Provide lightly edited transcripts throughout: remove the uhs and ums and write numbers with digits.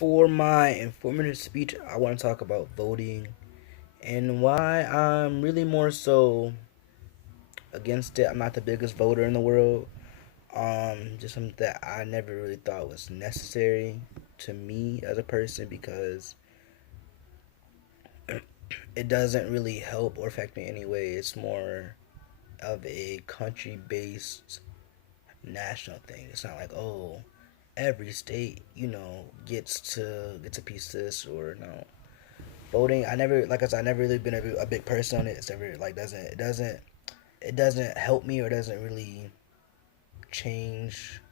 For my informative speech, I want to talk about voting and why I'm really more so against it. I'm not the biggest voter in the world. Just something that I never really thought was necessary to me as a person because it doesn't really help or affect me anyway. It's more of a country based national thing. It's not like, oh, every state, gets a piece of this or no. Voting, I never, like I said, I never really been a big person on it. It's never like doesn't help me or doesn't really change.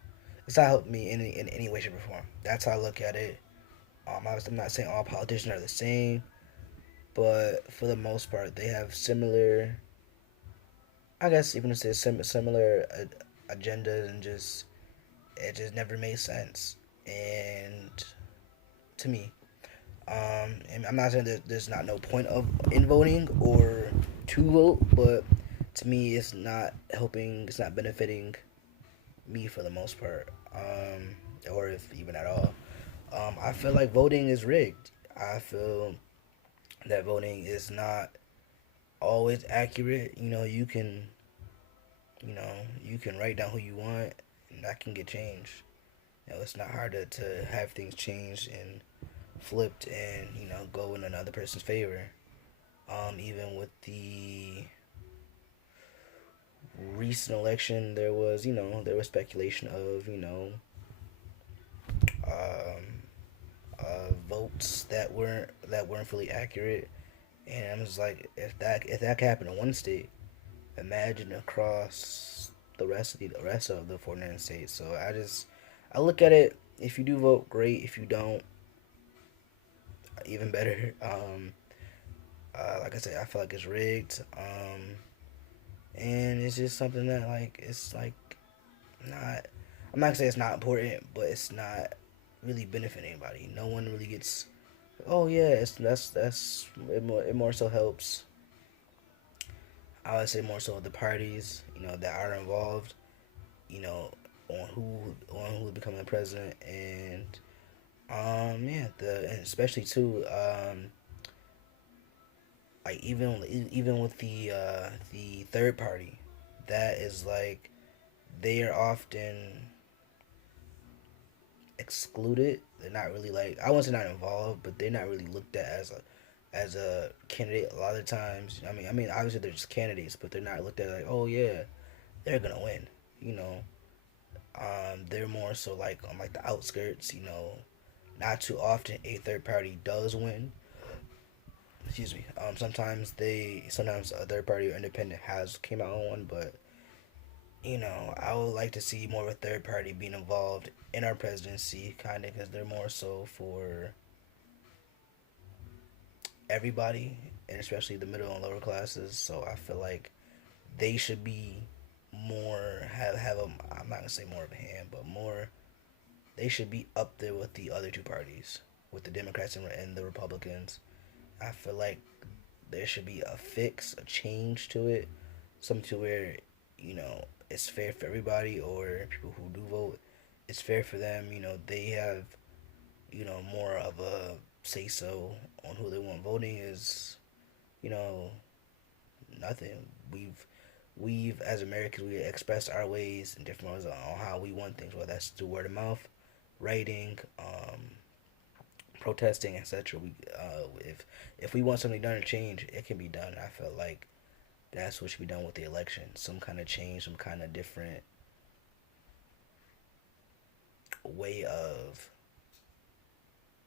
It's not helped me in any way, shape, or form. That's how I look at it. I'm not saying all politicians are the same, but for the most part, they have similar. I guess even if it's similar agendas and just it just never made sense. And to me, and I'm not saying that there's not no point of in voting or to vote, but to me, it's not helping. It's not benefiting me for the most part, or if even at all. I feel like voting is rigged. I feel that voting is not always accurate. You can write down who you want, and that can get changed. It's not hard to have things changed and flipped and go in another person's favor. Even with the recent election, there was speculation of um, votes that weren't fully accurate, and I'm just like, if that happened in one state, imagine across the rest of the 49 states. So I look at it. If you do vote, great. If you don't, even better. Like I said, I feel like it's rigged. And it's just something that it's like not. I'm not gonna say it's not important, but it's not really benefiting anybody. No one really gets. Oh yeah, it more so helps. I would say more so the parties that are involved. You know on who would become the president and yeah and especially too like even with the third party that is like they are often excluded. They're not really like I won't say not involved, but they're not really looked at as a candidate a lot of times. I mean obviously they're just candidates, but they're not looked at like, oh yeah, they're gonna win. You know, they're more so like on like the outskirts. Not too often a third party does win. Excuse me. Sometimes a third party or independent has came out on one, but I would like to see more of a third party being involved in our presidency, kind of, because they're more so for everybody, and especially the middle and lower classes. So I feel like they should be more have a. I'm not gonna say more of a hand, but more. They should be up there with the other two parties, with the Democrats and the Republicans. I feel like there should be a fix, a change to it, something to where it's fair for everybody, or people who do vote, it's fair for them. They have more of a say so on who they want. Voting is you know nothing. We've as Americans we expressed our ways in different ways on how we want things, whether that's through word of mouth, writing, protesting, etc. If we want something done or change, it can be done. I felt like that's what should be done with the election. Some kind of change, some kind of different way of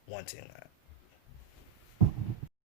wanting that.